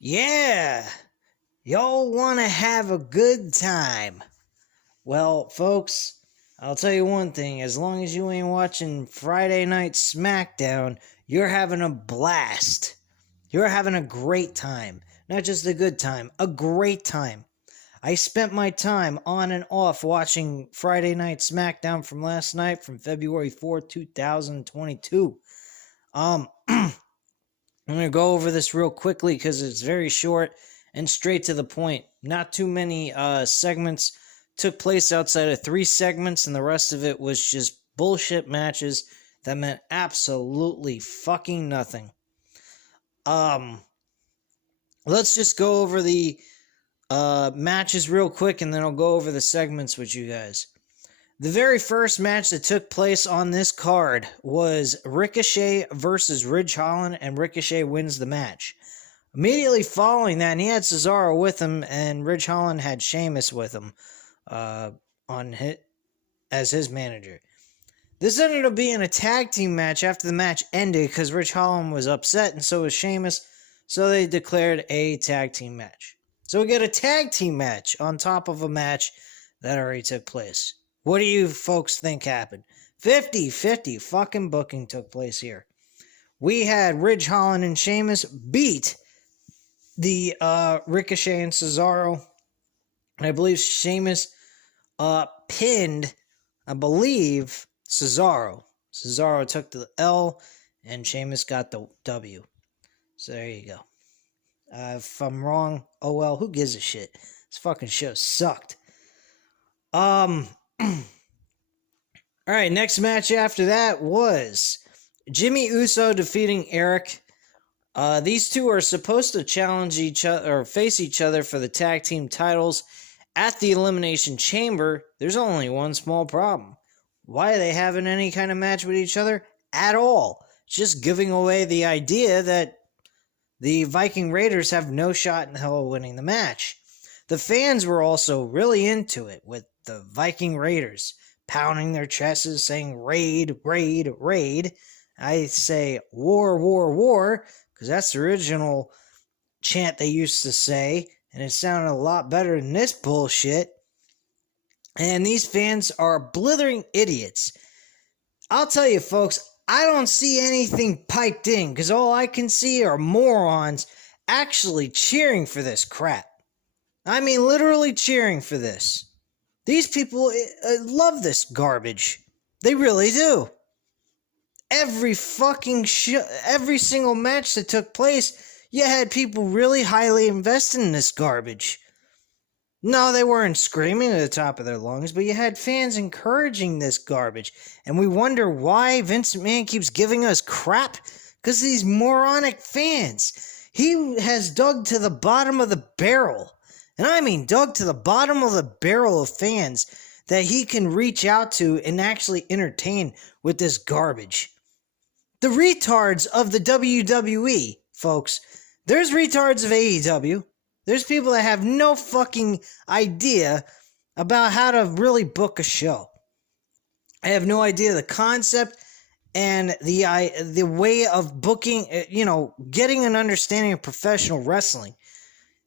Yeah, y'all want to have a good time. Well, folks, I'll tell you one thing. As long as you ain't watching Friday Night Smackdown, you're having a blast. You're having a great time. Not just a good time, a great time. I spent my time on and off watching Friday Night Smackdown from last night, from February 4th, 2022. I'm going to go over this real quickly because it's very short and straight to the point. Not too many segments took place outside of 3 segments, and the rest of it was just bullshit matches that meant absolutely fucking nothing. Let's just go over the matches real quick, and then I'll go over the segments with you guys. The very first match that took place on this card was Ricochet versus Ridge Holland, and Ricochet wins the match. Immediately following that, and he had Cesaro with him, and Ridge Holland had Sheamus with him as his manager. This ended up being a tag team match after the match ended because Ridge Holland was upset, and so was Sheamus, so they declared a tag team match. So we get a tag team match on top of a match that already took place. What do you folks think happened? 50-50 fucking booking took place here. We had Ridge Holland and Sheamus beat the Ricochet and Cesaro. And I believe Sheamus pinned, I believe, Cesaro. Cesaro took the L and Sheamus got the W. So there you go. If I'm wrong, oh well, who gives a shit? This fucking show sucked. Alright, next match after that was Jimmy Uso defeating Eric. These two are supposed to challenge each other or face each other for the tag team titles at the Elimination Chamber. There's only one small problem. Why are they having any kind of match with each other at all? It's just giving away the idea that the Viking Raiders have no shot in hell of winning the match. The fans were also really into it, with the Viking Raiders pounding their chests, saying raid, raid, raid. I say war, war, war, because that's the original chant they used to say, and it sounded a lot better than this bullshit. And these fans are blithering idiots. I'll tell you, folks, I don't see anything piped in, because all I can see are morons actually cheering for this crap. I mean, literally cheering for this. These people love this garbage. They really do. Every single match that took place, you had people really highly invested in this garbage. No, they weren't screaming at the top of their lungs, but you had fans encouraging this garbage. And we wonder why Vince McMahon keeps giving us crap. Because these moronic fans. He has dug to the bottom of the barrel. And I mean dug to the bottom of the barrel of fans that he can reach out to and actually entertain with this garbage. The retards of the WWE, folks. There's retards of AEW. There's people that have no fucking idea about how to really book a show. I have no idea the concept and the way of booking, getting an understanding of professional wrestling.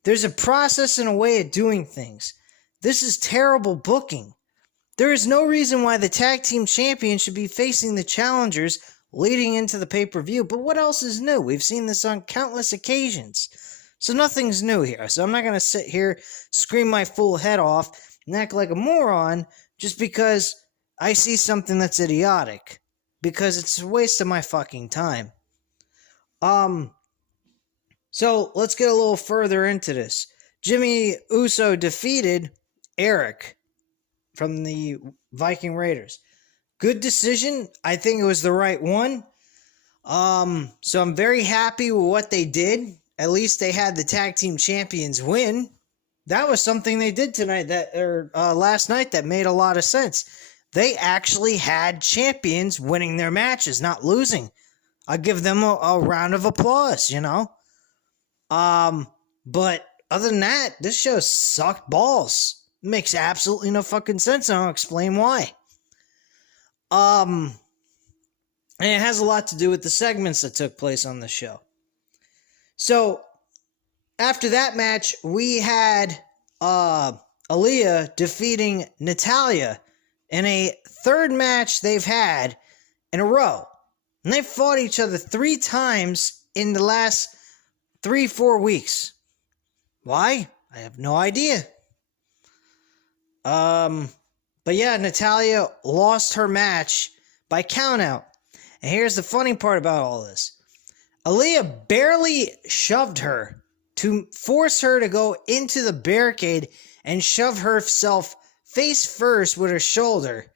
There's a process and a way of doing things. This is terrible booking. There is no reason why the tag team champions should be facing the challengers leading into the pay-per-view. But what else is new? We've seen this on countless occasions. So nothing's new here. So I'm not going to sit here, scream my full head off, and act like a moron just because I see something that's idiotic. Because it's a waste of my fucking time. So let's get a little further into this. Jimmy Uso defeated Eric from the Viking Raiders. Good decision. I think it was the right one. So I'm very happy with what they did. At least they had the tag team champions win. That was something they did tonight last night that made a lot of sense. They actually had champions winning their matches, not losing. I give them a round of applause, But other than that, this show sucked balls. Makes absolutely no fucking sense, and I'll explain why. And it has a lot to do with the segments that took place on the show. So, After that match, we had Aaliyah defeating Natalya in a third match they've had in a row. And they fought each other 3 times in the last 3-4 weeks. Why? I have no idea. But yeah, Natalya lost her match by countout. And here's the funny part about all this. Aaliyah barely shoved her to force her to go into the barricade and shove herself face first with her shoulder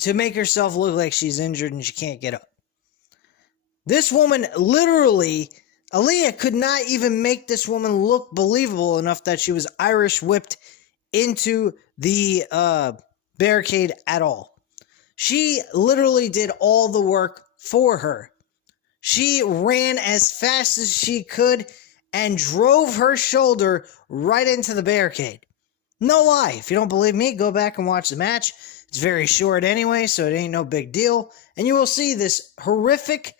to make herself look like she's injured and she can't get up. This woman literally, Aaliyah could not even make this woman look believable enough that she was Irish whipped into the barricade at all. She literally did all the work for her. She ran as fast as she could and drove her shoulder right into the barricade. No lie. If you don't believe me, go back and watch the match. It's very short anyway, so it ain't no big deal. And you will see this horrific,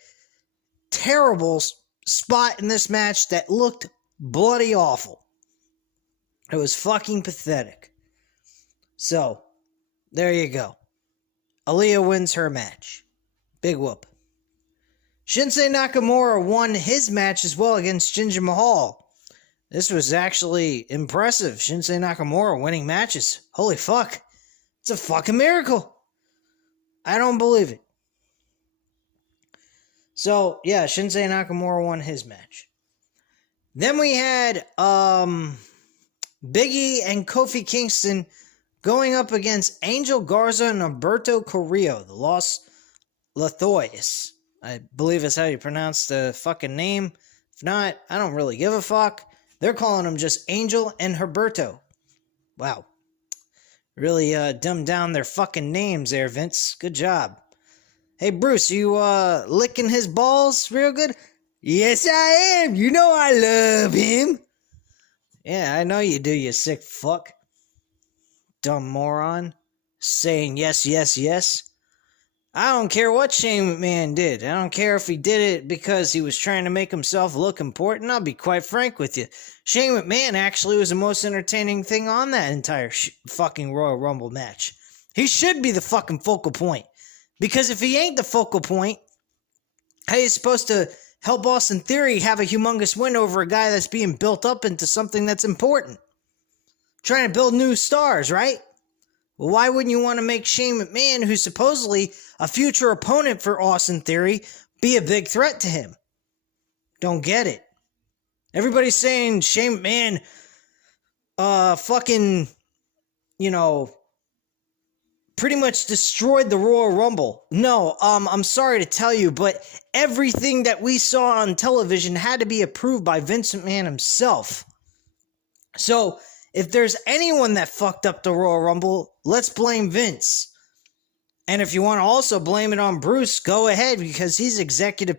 terrible spot in this match that looked bloody awful. It was fucking pathetic. So, there you go. Aaliyah wins her match. Big whoop. Shinsuke Nakamura won his match as well against Jinder Mahal. This was actually impressive. Shinsuke Nakamura winning matches. Holy fuck. It's a fucking miracle. I don't believe it. So, yeah, Shinsuke Nakamura won his match. Then we had Big E and Kofi Kingston going up against Angel Garza and Alberto Carrillo, the Los Lothroyes. I believe that's how you pronounce the fucking name. If not, I don't really give a fuck. They're calling them just Angel and Herberto. Wow. Really dumbed down their fucking names there, Vince. Good job. Hey, Bruce, you licking his balls real good? Yes, I am. You know I love him. Yeah, I know you do, you sick fuck. Dumb moron. Saying yes, yes, yes. I don't care what Shane McMahon did. I don't care if he did it because he was trying to make himself look important. I'll be quite frank with you. Shane McMahon actually was the most entertaining thing on that entire fucking Royal Rumble match. He should be the fucking focal point. Because if he ain't the focal point, how are you supposed to help Austin Theory have a humongous win over a guy that's being built up into something that's important? Trying to build new stars, right? Well, why wouldn't you want to make Shane McMahon, who's supposedly a future opponent for Austin Theory, be a big threat to him? Don't get it. Everybody's saying Shane McMahon, pretty much destroyed the Royal Rumble. No, I'm sorry to tell you, but everything that we saw on television had to be approved by Vince McMahon himself. So, if there's anyone that fucked up the Royal Rumble, let's blame Vince. And if you want to also blame it on Bruce, go ahead, because he's executive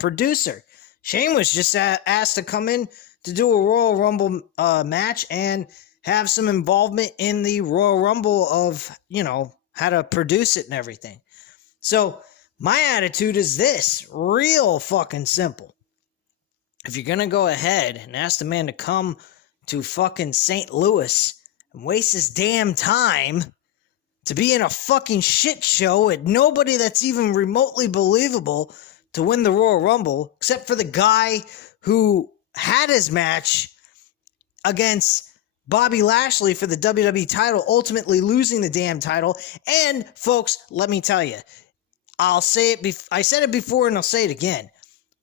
producer. Shane was just asked to come in to do a Royal Rumble match and have some involvement in the Royal Rumble of, how to produce it and everything. So, my attitude is this, real fucking simple. If you're going to go ahead and ask the man to come to fucking St. Louis and waste his damn time to be in a fucking shit show with nobody that's even remotely believable to win the Royal Rumble, except for the guy who had his match against Bobby Lashley for the WWE title, ultimately losing the damn title. And folks, let me tell you, I'll say it. I said it before and I'll say it again.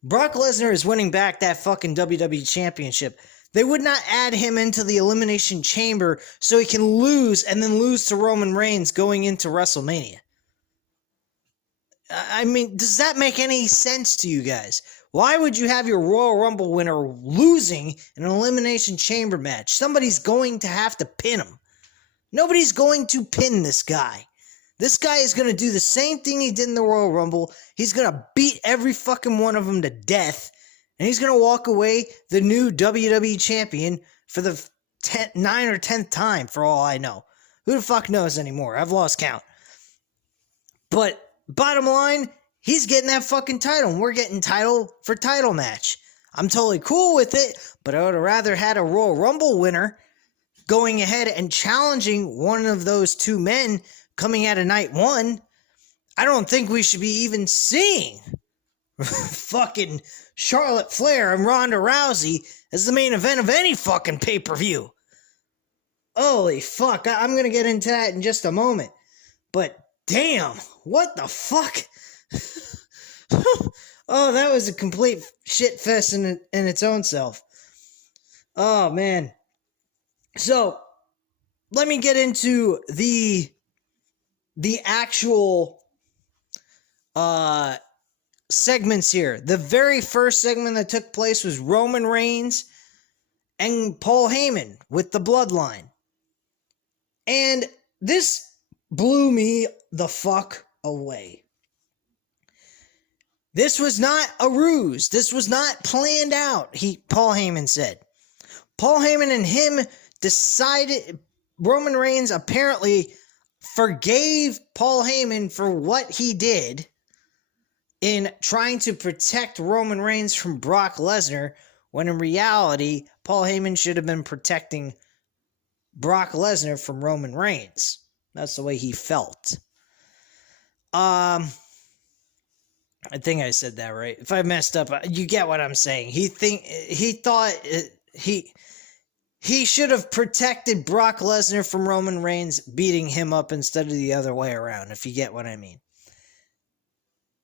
Brock Lesnar is winning back that fucking WWE championship. They would not add him into the Elimination Chamber so he can lose and then lose to Roman Reigns going into WrestleMania. I mean, does that make any sense to you guys? Why would you have your Royal Rumble winner losing in an Elimination Chamber match? Somebody's going to have to pin him. Nobody's going to pin this guy. This guy is going to do the same thing he did in the Royal Rumble. He's going to beat every fucking one of them to death. And he's going to walk away the new WWE champion for the 9th or 10th time, for all I know. Who the fuck knows anymore? I've lost count. But bottom line, he's getting that fucking title, and we're getting title for title match. I'm totally cool with it, but I would have rather had a Royal Rumble winner going ahead and challenging one of those two men coming out of night one. I don't think we should be even seeing fucking Charlotte Flair and Ronda Rousey as the main event of any fucking pay-per-view. Holy fuck, I'm going to get into that in just a moment. But damn, what the fuck? Oh, that was a complete shit fest in its own self. Oh, man. So, let me get into the actual segments here. The very first segment that took place was Roman Reigns and Paul Heyman with the Bloodline. And this blew me the fuck away. This was not a ruse. This was not planned out, Paul Heyman said. Paul Heyman and him decided, Roman Reigns apparently forgave Paul Heyman for what he did in trying to protect Roman Reigns from Brock Lesnar, when in reality, Paul Heyman should have been protecting Brock Lesnar from Roman Reigns. That's the way he felt. I think I said that right. If I messed up, you get what I'm saying. He thought he should have protected Brock Lesnar from Roman Reigns beating him up instead of the other way around, if you get what I mean.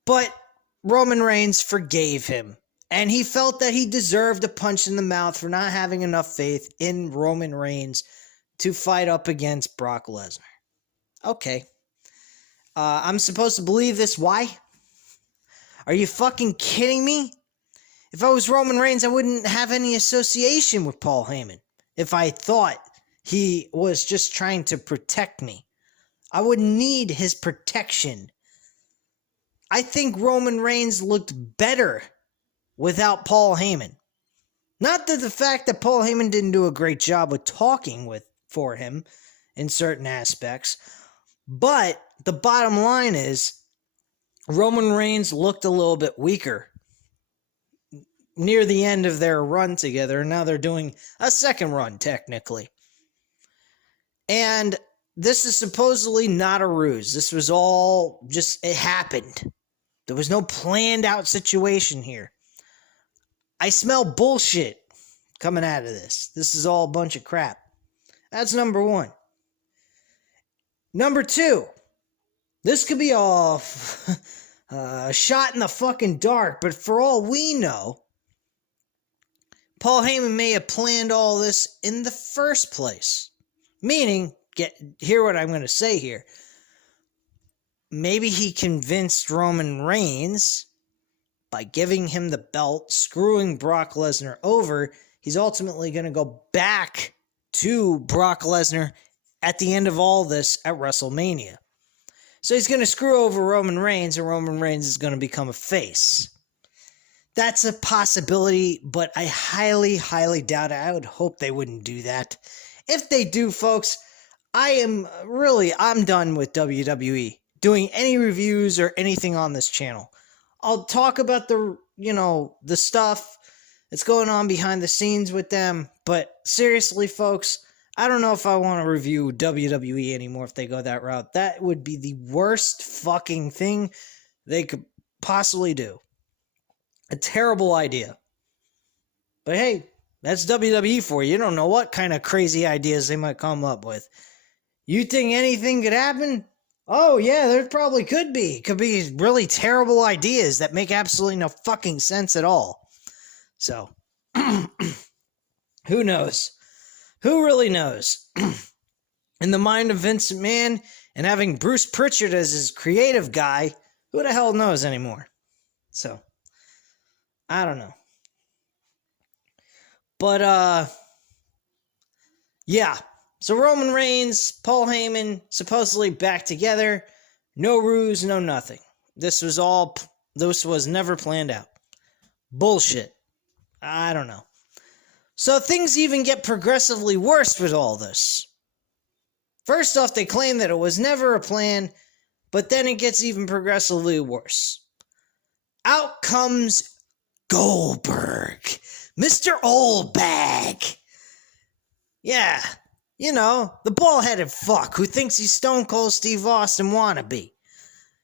But Roman Reigns forgave him, and he felt that he deserved a punch in the mouth for not having enough faith in Roman Reigns to fight up against Brock Lesnar. Okay. I'm supposed to believe this. Why? Are you fucking kidding me? If I was Roman Reigns, I wouldn't have any association with Paul Heyman. If I thought he was just trying to protect me, I wouldn't need his protection. I think Roman Reigns looked better without Paul Heyman. Not that the fact that Paul Heyman didn't do a great job with talking for him in certain aspects, but the bottom line is Roman Reigns looked a little bit weaker near the end of their run together, and now they're doing a second run, technically. And this is supposedly not a ruse. This was all just, it happened. There was no planned out situation here. I smell bullshit coming out of this. This is all a bunch of crap. That's number one. Number two, this could be all shot in the fucking dark, but for all we know, Paul Heyman may have planned all this in the first place. Meaning, hear what I'm going to say here. Maybe he convinced Roman Reigns by giving him the belt, screwing Brock Lesnar over. He's ultimately going to go back to Brock Lesnar at the end of all this at WrestleMania. So he's going to screw over Roman Reigns, and Roman Reigns is going to become a face. That's a possibility, but I highly, highly doubt it. I would hope they wouldn't do that. If they do, folks, I'm done with WWE doing any reviews or anything on this channel. I'll talk about the stuff that's going on behind the scenes with them, but seriously, folks, I don't know if I want to review WWE anymore if they go that route. That would be the worst fucking thing they could possibly do. A terrible idea. But hey, that's WWE for you. You don't know what kind of crazy ideas they might come up with. You think anything could happen? Oh yeah, there probably could be. Could be really terrible ideas that make absolutely no fucking sense at all. So, who knows? Who really knows? In the mind of Vince McMahon and having Bruce Pritchard as his creative guy, who the hell knows anymore? So, I don't know. But, yeah. So Roman Reigns, Paul Heyman, supposedly back together. No ruse, no nothing. This was never planned out. Bullshit. I don't know. So things even get progressively worse with all this. First off, they claim that it was never a plan, but then it gets even progressively worse. Out comes Goldberg. Mr. Oldberg. Yeah, you know, the bald-headed fuck who thinks he's Stone Cold Steve Austin wannabe.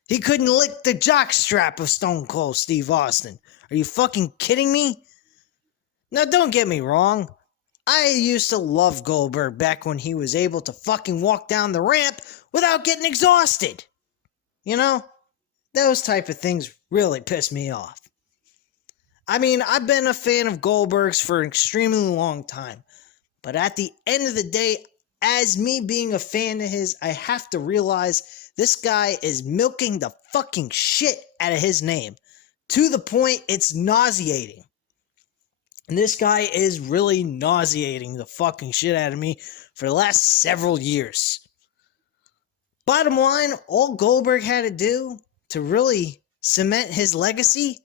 He couldn't lick the jockstrap of Stone Cold Steve Austin. Are you fucking kidding me? Now, don't get me wrong. I used to love Goldberg back when he was able to fucking walk down the ramp without getting exhausted. You know? Those type of things really piss me off. I mean, I've been a fan of Goldberg's for an extremely long time. But at the end of the day, as me being a fan of his, I have to realize this guy is milking the fucking shit out of his name. To the point it's nauseating. And this guy is really nauseating the fucking shit out of me for the last several years. Bottom line, all Goldberg had to do to really cement his legacy,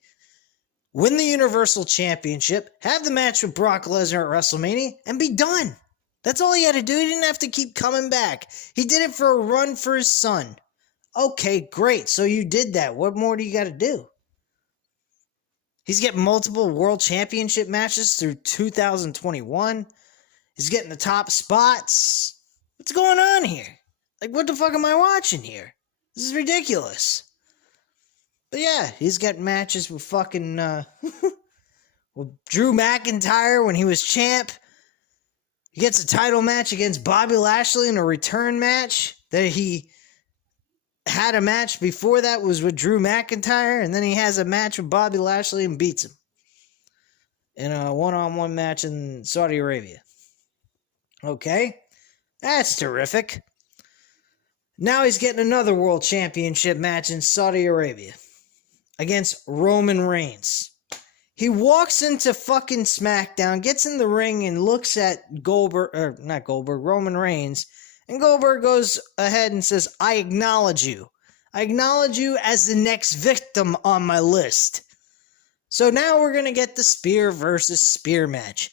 win the Universal Championship, have the match with Brock Lesnar at WrestleMania, and be done. That's all he had to do. He didn't have to keep coming back. He did it for a run for his son. Okay, great. So you did that. What more do you got to do? He's getting multiple World Championship matches through 2021. He's getting the top spots. What's going on here? Like, what the fuck am I watching here? This is ridiculous. But yeah, he's getting matches with fucking, with Drew McIntyre when he was champ. He gets a title match against Bobby Lashley in a return match that he had a match before that was with Drew McIntyre, and then he has a match with Bobby Lashley and beats him in a one-on-one match in Saudi Arabia. Okay, that's terrific. Now he's getting another World Championship match in Saudi Arabia against Roman Reigns. He walks into fucking Smackdown, gets in the ring, and looks at Roman Reigns. And Goldberg goes ahead and says, I acknowledge you. I acknowledge you as the next victim on my list. So now we're going to get the spear versus spear match.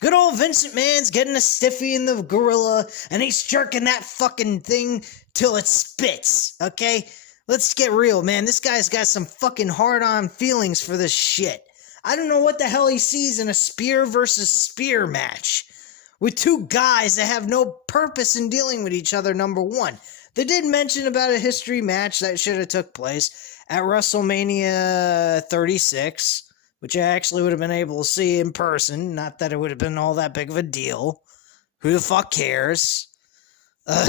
Good old Vincent Mann's getting a stiffy in the gorilla, and he's jerking that fucking thing till it spits, okay? Let's get real, man. This guy's got some fucking hard-on feelings for this shit. I don't know what the hell he sees in a spear versus spear match with two guys that have no purpose in dealing with each other, number one. They did mention about a history match that should have took place at WrestleMania 36, which I actually would have been able to see in person. Not that it would have been all that big of a deal. Who the fuck cares? I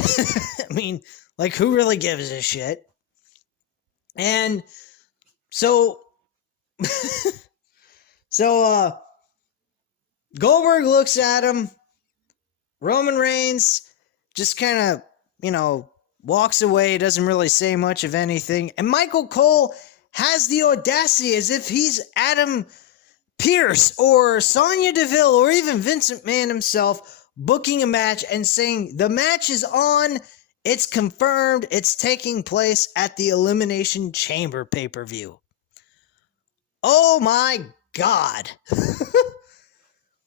mean, like, who really gives a shit? And so... Goldberg looks at him. Roman Reigns just kind of, walks away, doesn't really say much of anything. And Michael Cole has the audacity, as if he's Adam Pearce or Sonya Deville or even Vincent Mann himself, booking a match and saying, the match is on, it's confirmed, it's taking place at the Elimination Chamber pay-per-view. Oh my God.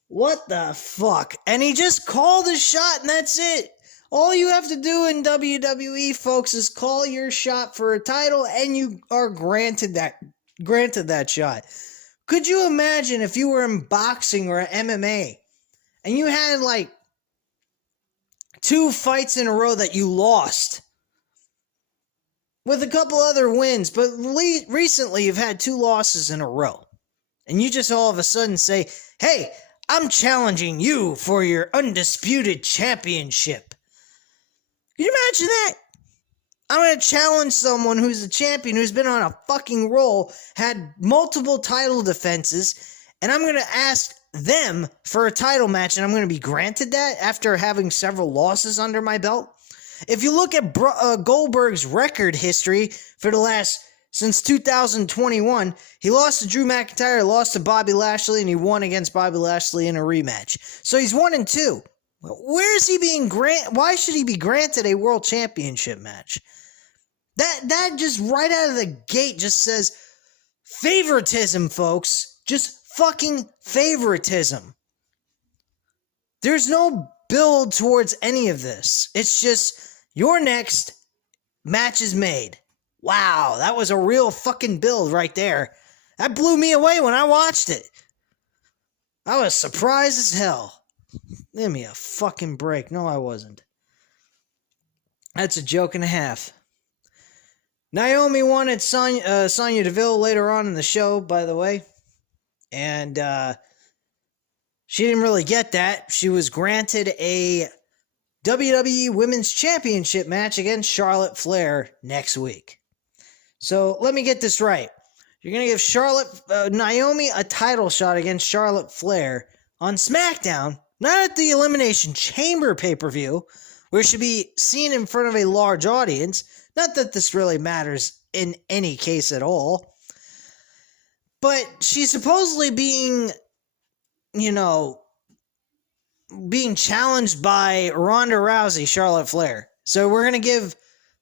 What the fuck? And he just called his shot and that's it. All you have to do in WWE, folks, is call your shot for a title and you are granted that shot. Could you imagine if you were in boxing or MMA and you had like 2 fights in a row that you lost with a couple other wins, but recently you've had 2 losses in a row, and you just all of a sudden say, hey, I'm challenging you for your undisputed championship. Can you imagine that? I'm going to challenge someone who's a champion, who's been on a fucking roll, had multiple title defenses, and I'm going to ask them for a title match, and I'm going to be granted that after having several losses under my belt? If you look at Goldberg's record history for since 2021, he lost to Drew McIntyre, lost to Bobby Lashley, and he won against Bobby Lashley in a rematch. So he's 1-2. Where is he being why should he be granted a world championship match? That just right out of the gate just says favoritism, folks. Just fucking favoritism. There's no build towards any of this. It's just, you're next, match is made. Wow, that was a real fucking build right there. That blew me away when I watched it. I was surprised as hell. Give me a fucking break. No, I wasn't. That's a joke and a half. Naomi wanted Sonya Deville later on in the show, by the way. And she didn't really get that. She was granted a WWE Women's Championship match against Charlotte Flair next week. So let me get this right. You're going to give Naomi a title shot against Charlotte Flair on Smackdown, not at the Elimination Chamber pay-per-view, where she'll be seen in front of a large audience. Not that this really matters in any case at all. But she's supposedly being challenged by Ronda Rousey, Charlotte Flair. So we're going to give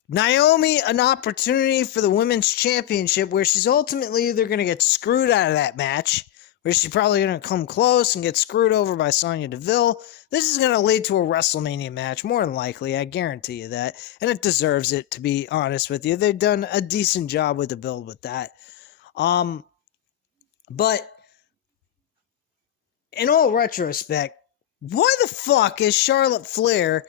Naomi an opportunity for the Women's Championship where she's ultimately either going to get screwed out of that match, where she's probably going to come close and get screwed over by Sonya Deville. This is going to lead to a WrestleMania match, more than likely, I guarantee you that. And it deserves it, to be honest with you. They've done a decent job with the build with that. But in all retrospect, why the fuck is Charlotte Flair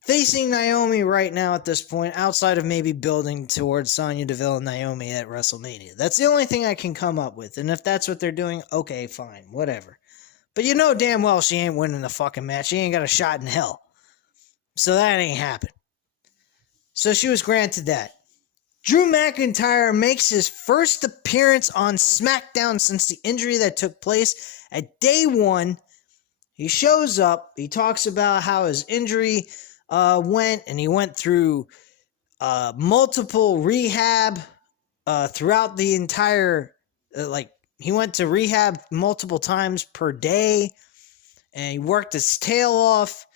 facing Naomi right now at this point, outside of maybe building towards Sonya Deville and Naomi at WrestleMania? That's the only thing I can come up with. And if that's what they're doing, okay, fine, whatever. But you know damn well she ain't winning the fucking match. She ain't got a shot in hell. So that ain't happened. So she was granted that. Drew McIntyre makes his first appearance on Smackdown since the injury that took place at day one. He shows up. He talks about how his injury went, and he went through multiple rehab throughout the entire, he went to rehab multiple times per day, and he worked his tail off,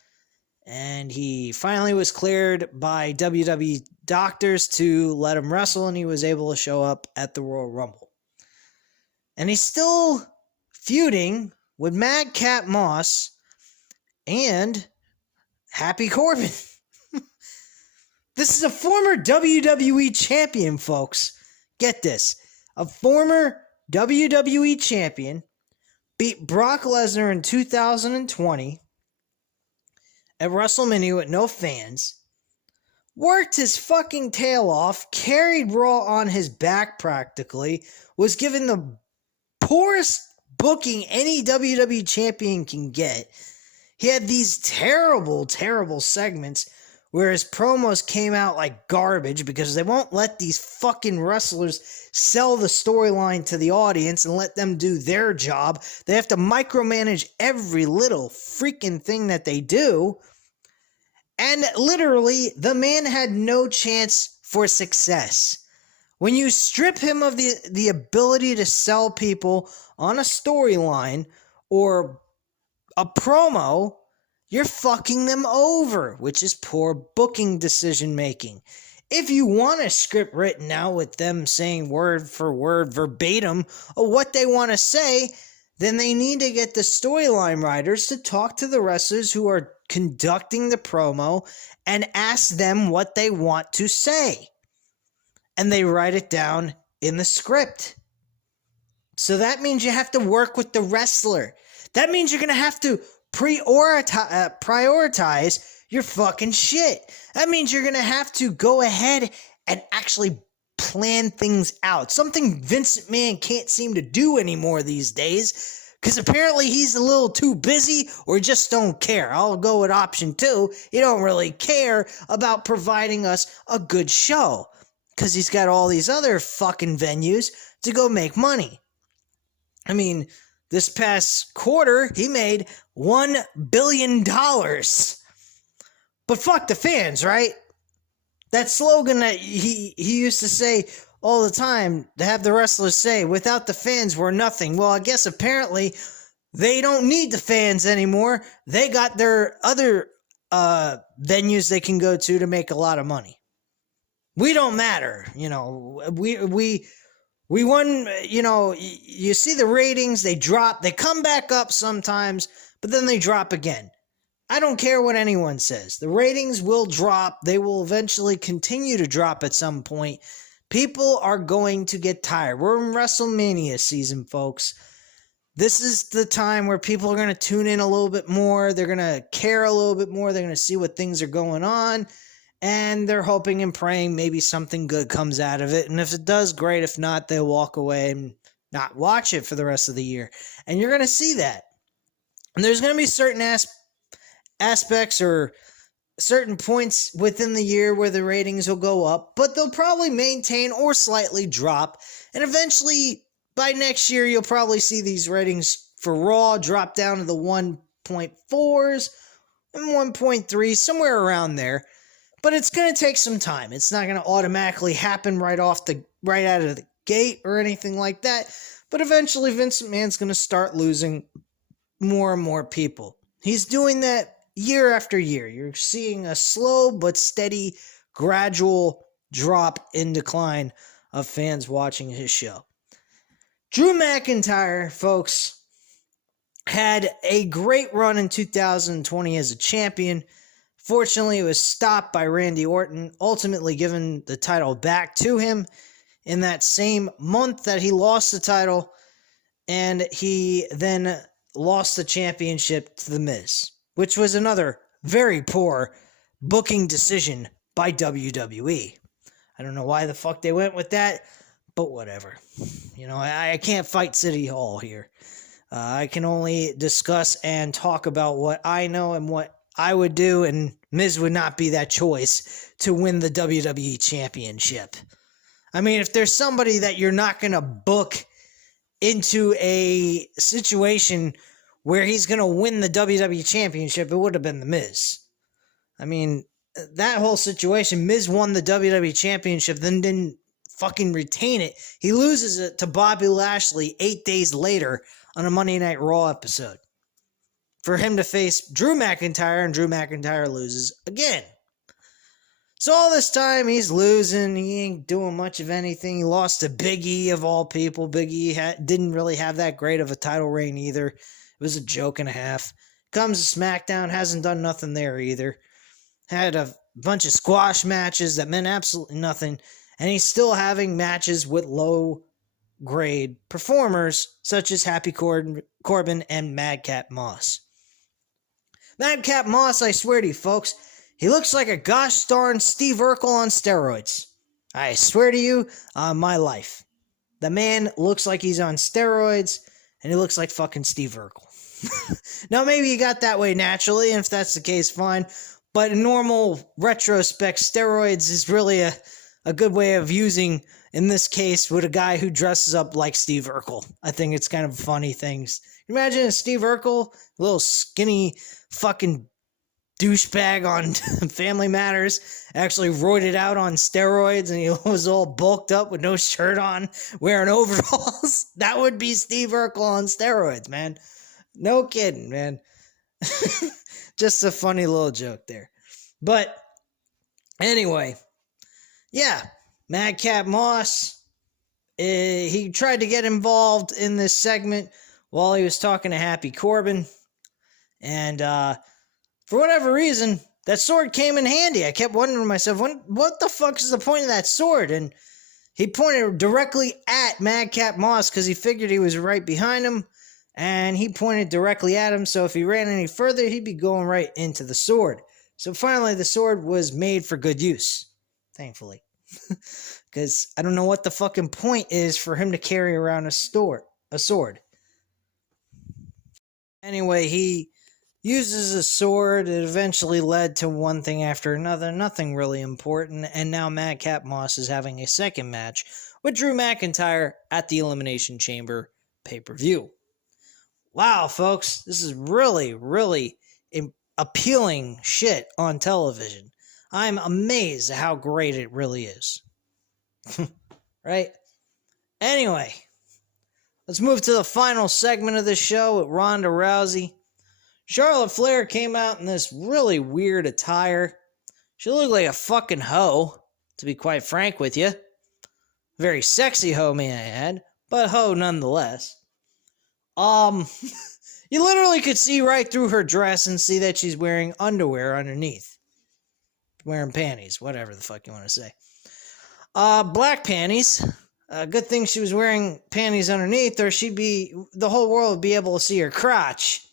and he finally was cleared by WWE doctors to let him wrestle, and he was able to show up at the Royal Rumble. And he's still feuding with Madcap Moss and Happy Corbin. This is a former WWE champion, folks. Get this. A former WWE champion beat Brock Lesnar in 2020 at WrestleMania with no fans, worked his fucking tail off, carried Raw on his back practically, was given the poorest booking any WWE champion can get. He had these terrible, terrible segments where his promos came out like garbage because they won't let these fucking wrestlers sell the storyline to the audience and let them do their job. They have to micromanage every little freaking thing that they do. And literally, the man had no chance for success. When you strip him of the ability to sell people on a storyline or a promo, you're fucking them over, which is poor booking decision making. If you want a script written out with them saying word for word verbatim of what they want to say, then they need to get the storyline writers to talk to the wrestlers who are conducting the promo and ask them what they want to say. And they write it down in the script. So that means you have to work with the wrestler. That means you're going to have to prioritize your fucking shit. That means you're going to have to go ahead and actually plan things out. Something Vince McMahon can't seem to do anymore these days. Because apparently he's a little too busy or just don't care. I'll go with option 2. He don't really care about providing us a good show. Because he's got all these other fucking venues to go make money. I mean, this past quarter, he made $1 billion. But fuck the fans, right? That slogan that he used to say all the time, to have the wrestlers say, without the fans, we're nothing. Well, I guess apparently they don't need the fans anymore. They got their other venues they can go to make a lot of money. We don't matter, you know. We won, you know. You see the ratings, they drop, they come back up sometimes, but then they drop again. I don't care what anyone says. The ratings will drop. They will eventually continue to drop at some point. People are going to get tired. We're in WrestleMania season, folks. this is the time where people are going to tune in a little bit more. They're going to care a little bit more. They're going to see what things are going on. And they're hoping and praying maybe something good comes out of it. And if it does, great. If not, they'll walk away and not watch it for the rest of the year. And you're going to see that. And there's going to be certain aspects or certain points within the year where the ratings will go up. But they'll probably maintain or slightly drop. And eventually, by next year, you'll probably see these ratings for Raw drop down to the 1.4s and 1.3, somewhere around there. But it's going to take some time. It's not going to automatically happen right out of the gate or anything like that. But eventually, Vince McMahon's going to start losing more and more people. He's doing that year after year. You're seeing a slow but steady, gradual drop in decline of fans watching his show. Drew McIntyre, folks, had a great run in 2020 as a champion. Fortunately, it was stopped by Randy Orton, ultimately giving the title back to him in that same month that he lost the title, and he then lost the championship to The Miz, which was another very poor booking decision by WWE. I don't know why the fuck they went with that, but whatever. You know, I can't fight City Hall here. I can only discuss and talk about what I know and what I would do, and Miz would not be that choice to win the WWE Championship. I mean, if there's somebody that you're not going to book into a situation where he's going to win the WWE Championship, it would have been The Miz. I mean, that whole situation, Miz won the WWE Championship, then didn't fucking retain it. He loses it to Bobby Lashley 8 days later on a Monday Night Raw episode for him to face Drew McIntyre, and Drew McIntyre loses again. So all this time, he's losing. He ain't doing much of anything. He lost to Big E, of all people. Big E didn't really have that great of a title reign either. It was a joke and a half. Comes to SmackDown, hasn't done nothing there either. Had a bunch of squash matches that meant absolutely nothing. And he's still having matches with low-grade performers, such as Happy Corbin and Madcap Moss. Madcap Moss, I swear to you folks, he looks like a gosh darn Steve Urkel on steroids. I swear to you, on my life. The man looks like he's on steroids, and he looks like fucking Steve Urkel. Now, maybe he got that way naturally, and if that's the case, fine. But in normal retrospect, steroids is really a good way of using, in this case, with a guy who dresses up like Steve Urkel. I think it's kind of a funny thing. Imagine Steve Urkel, a little skinny fucking douchebag on Family Matters, actually roided out on steroids, and he was all bulked up with no shirt on, wearing overalls. That would be Steve Urkel on steroids, man. No kidding, man. Just a funny little joke there. But anyway, yeah, Madcap Moss, he tried to get involved in this segment while he was talking to Happy Corbin. And for whatever reason, that sword came in handy. I kept wondering to myself, what the fuck is the point of that sword? And he pointed directly at Madcap Moss because he figured he was right behind him. And he pointed directly at him, so if he ran any further, he'd be going right into the sword. So finally, the sword was made for good use, thankfully. Because I don't know what the fucking point is for him to carry around a sword. Anyway, he uses a sword. It eventually led to one thing after another, nothing really important, and now Madcap Moss is having a second match with Drew McIntyre at the Elimination Chamber pay-per-view. Wow, folks, this is really, really appealing shit on television. I'm amazed at how great it really is. Right? Anyway, let's move to the final segment of the show with Ronda Rousey. Charlotte Flair came out in this really weird attire. She looked like a fucking hoe, to be quite frank with you. Very sexy hoe, may I add, but hoe nonetheless. You literally could see right through her dress and see that she's wearing underwear underneath. Wearing panties, whatever the fuck you want to say. Black panties. Good thing she was wearing panties underneath, or the whole world would be able to see her crotch.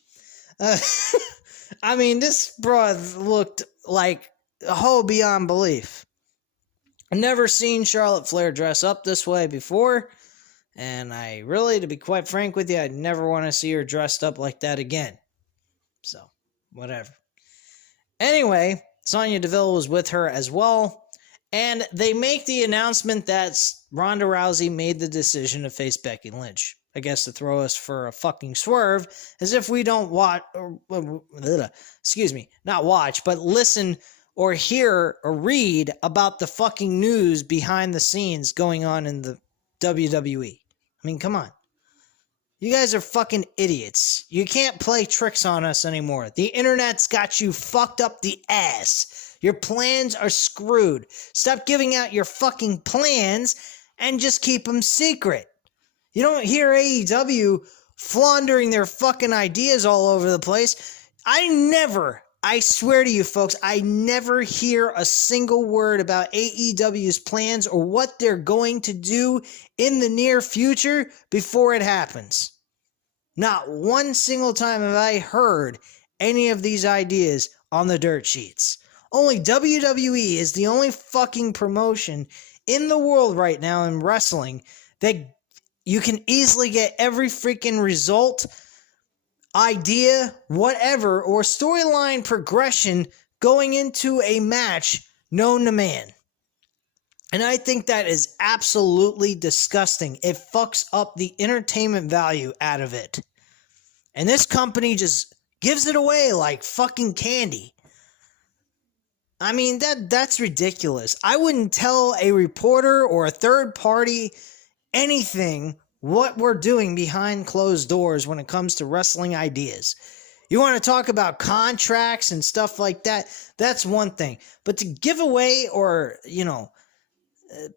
I mean, this broad looked like a hoe beyond belief. I've never seen Charlotte Flair dress up this way before, and I really, to be quite frank with you, I'd never want to see her dressed up like that again. So, whatever. Anyway, Sonya Deville was with her as well, and they make the announcement that Ronda Rousey made the decision to face Becky Lynch. I guess to throw us for a fucking swerve, as if we don't not watch, but listen or hear or read about the fucking news behind the scenes going on in the WWE. I mean, come on. You guys are fucking idiots. You can't play tricks on us anymore. The internet's got you fucked up the ass. Your plans are screwed. Stop giving out your fucking plans and just keep them secret. You don't hear AEW floundering their fucking ideas all over the place. I swear to you folks, I never hear a single word about AEW's plans or what they're going to do in the near future before it happens. Not one single time have I heard any of these ideas on the dirt sheets. Only WWE is the only fucking promotion in the world right now in wrestling that you can easily get every freaking result, idea, whatever, or storyline progression going into a match known to man. And I think that is absolutely disgusting. It fucks up the entertainment value out of it. And this company just gives it away like fucking candy. I mean, that's ridiculous. I wouldn't tell a reporter or a third party anything what we're doing behind closed doors when it comes to wrestling ideas. You want to talk about contracts and stuff like that, that's one thing. But to give away or,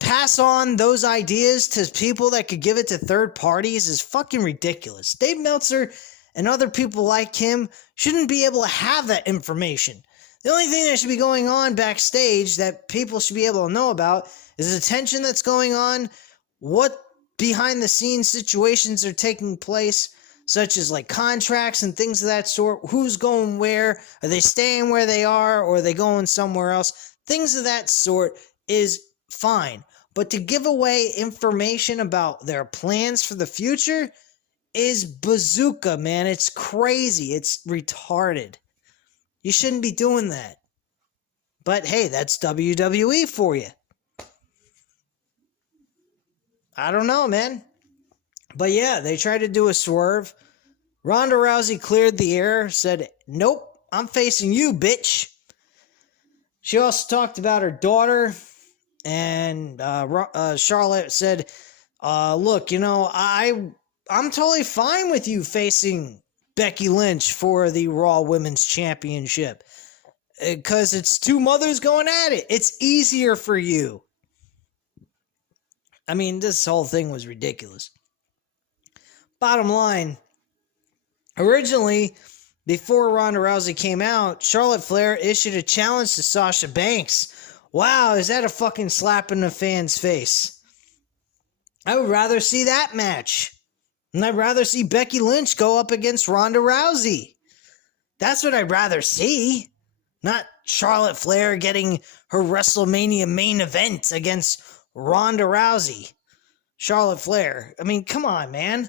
pass on those ideas to people that could give it to third parties is fucking ridiculous. Dave Meltzer and other people like him shouldn't be able to have that information. The only thing that should be going on backstage that people should be able to know about is the tension that's going on, what behind the scenes situations are taking place, such as like contracts and things of that sort. Who's going where? Are they staying where they are, or are they going somewhere else? Things of that sort is fine. But to give away information about their plans for the future is bazooka, man. It's crazy. It's retarded. You shouldn't be doing that. But hey, that's WWE for you. I don't know, man. But yeah, they tried to do a swerve. Ronda Rousey cleared the air, said, "Nope, I'm facing you, bitch." She also talked about her daughter, and Charlotte said, "Look, I'm totally fine with you facing Becky Lynch for the Raw Women's Championship, because it's two mothers going at it. It's easier for you." I mean, this whole thing was ridiculous. Bottom line, originally, before Ronda Rousey came out, Charlotte Flair issued a challenge to Sasha Banks. Wow, is that a fucking slap in the fan's face? I would rather see that match. And I'd rather see Becky Lynch go up against Ronda Rousey. That's what I'd rather see. Not Charlotte Flair getting her WrestleMania main event against Ronda Rousey. Charlotte Flair. I mean, come on, man.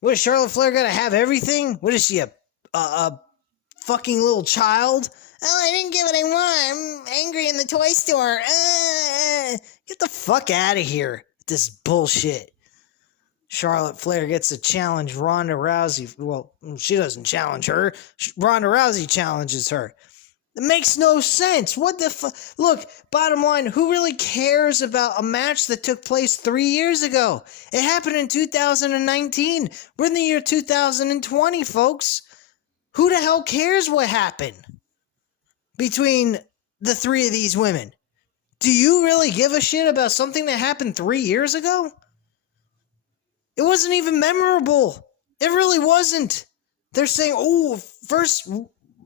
What, is Charlotte Flair gotta have everything? What is she, a fucking little child? Oh, I didn't get what I want. I'm angry in the toy store. Get the fuck out of here with this bullshit. Charlotte Flair gets to challenge Ronda Rousey. Well, she doesn't challenge her. Ronda Rousey challenges her. It makes no sense. What the fuck? Look, bottom line, who really cares about a match that took place 3 years ago? It happened in 2019. We're in the year 2020, folks. Who the hell cares what happened between the three of these women? Do you really give a shit about something that happened 3 years ago? It wasn't even memorable. It really wasn't. They're saying, oh, first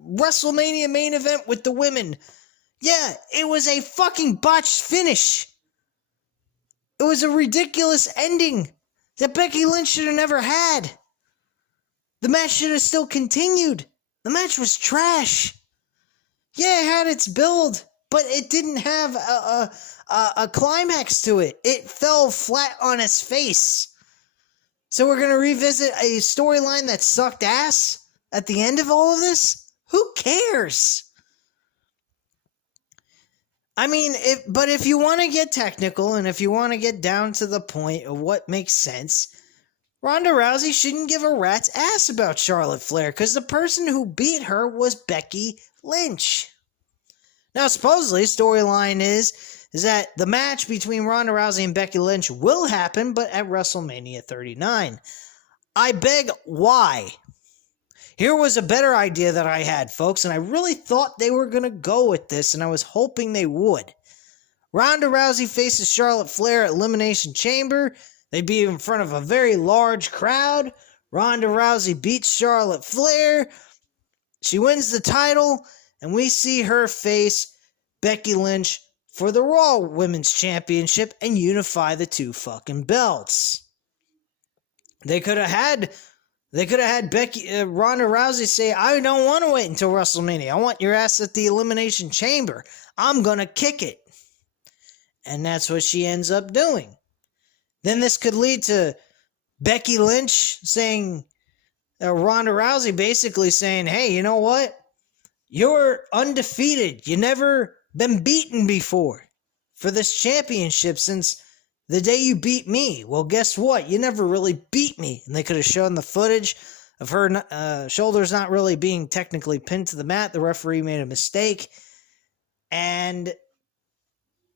WrestleMania main event with the women. Yeah, it was a fucking botched finish. It was a ridiculous ending that Becky Lynch should have never had. The match should have still continued. The match was trash. Yeah, it had its build, but it didn't have a climax to it. It fell flat on its face. So we're going to revisit a storyline that sucked ass at the end of all of this? Who cares? I mean, if you want to get technical and if you want to get down to the point of what makes sense, Ronda Rousey shouldn't give a rat's ass about Charlotte Flair because the person who beat her was Becky Lynch. Now, supposedly, storyline is that the match between Ronda Rousey and Becky Lynch will happen, but at WrestleMania 39. I beg, why? Here was a better idea that I had, folks, and I really thought they were going to go with this, and I was hoping they would. Ronda Rousey faces Charlotte Flair at Elimination Chamber. They'd be in front of a very large crowd. Ronda Rousey beats Charlotte Flair. She wins the title, and we see her face Becky Lynch for the Raw Women's Championship and unify the two fucking belts. They could have had Ronda Rousey say, I don't want to wait until WrestleMania. I want your ass at the Elimination Chamber. I'm going to kick it. And that's what she ends up doing. Then this could lead to Becky Lynch saying, Ronda Rousey basically saying, hey, you know what? You're undefeated. You never been beaten before for this championship since the day you beat me. Well, guess what? You never really beat me. And they could have shown the footage of her shoulders not really being technically pinned to the mat. The referee made a mistake. And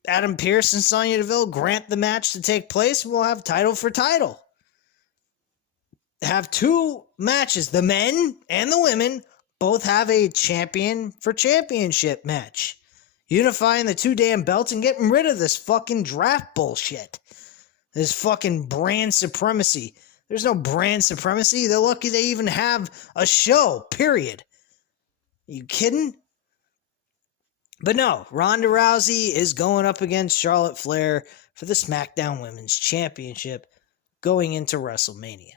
Adam Pearce and Sonya Deville grant the match to take place. We'll have title for title. Have two matches. The men and the women both have a champion for championship match. Unifying the two damn belts and getting rid of this fucking draft bullshit. This fucking brand supremacy. There's no brand supremacy. They're lucky they even have a show, period. Are you kidding? But no, Ronda Rousey is going up against Charlotte Flair for the Smackdown Women's Championship going into WrestleMania.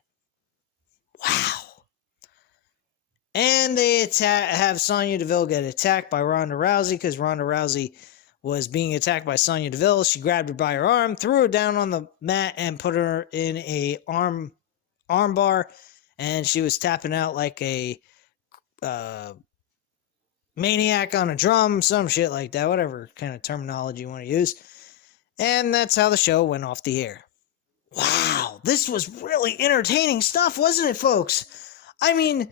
Wow. And they have Sonya Deville get attacked by Ronda Rousey because Ronda Rousey was being attacked by Sonya Deville. She grabbed her by her arm, threw her down on the mat, and put her in a arm bar. And she was tapping out like a maniac on a drum, some shit like that, whatever kind of terminology you want to use. And that's how the show went off the air. Wow, this was really entertaining stuff, wasn't it, folks? I mean,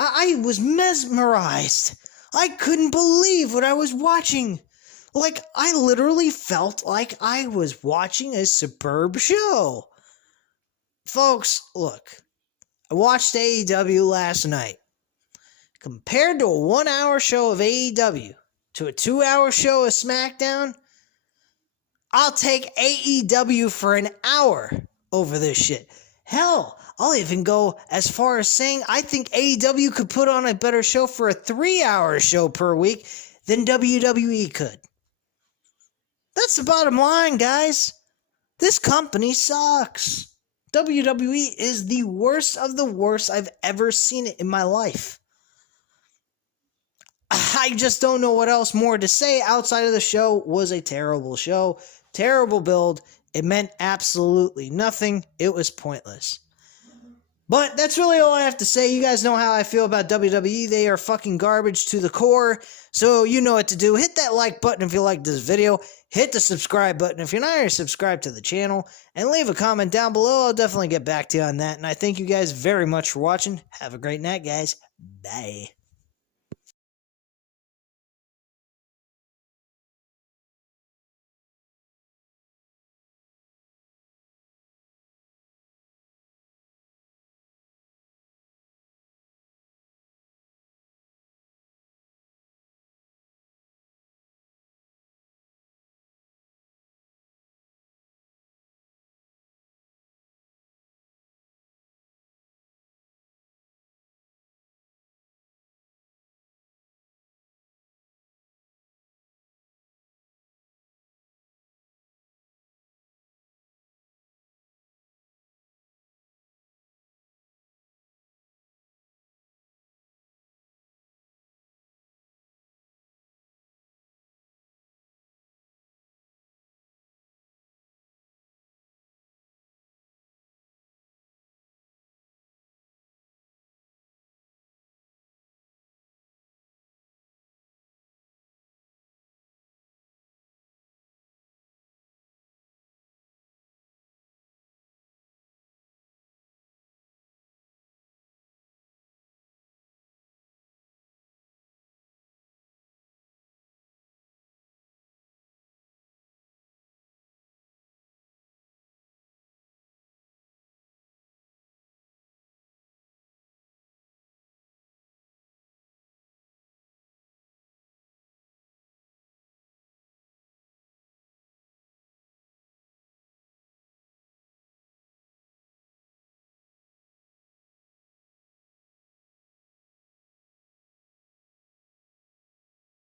I was mesmerized. I couldn't believe what I was watching. Like, I literally felt like I was watching a superb show. Folks, look, I watched AEW last night. Compared to a 1-hour show of AEW to a 2-hour show of SmackDown, I'll take AEW for an hour over this shit. Hell, I'll even go as far as saying I think AEW could put on a better show for a 3-hour show per week than WWE could. That's the bottom line, guys. This company sucks. WWE is the worst of the worst I've ever seen it in my life. I just don't know what else more to say outside of the show was a terrible show. Terrible build. It meant absolutely nothing. It was pointless. But that's really all I have to say. You guys know how I feel about WWE. They are fucking garbage to the core. So you know what to do. Hit that like button if you like this video. Hit the subscribe button if you're not already subscribed to the channel. And leave a comment down below. I'll definitely get back to you on that. And I thank you guys very much for watching. Have a great night, guys. Bye.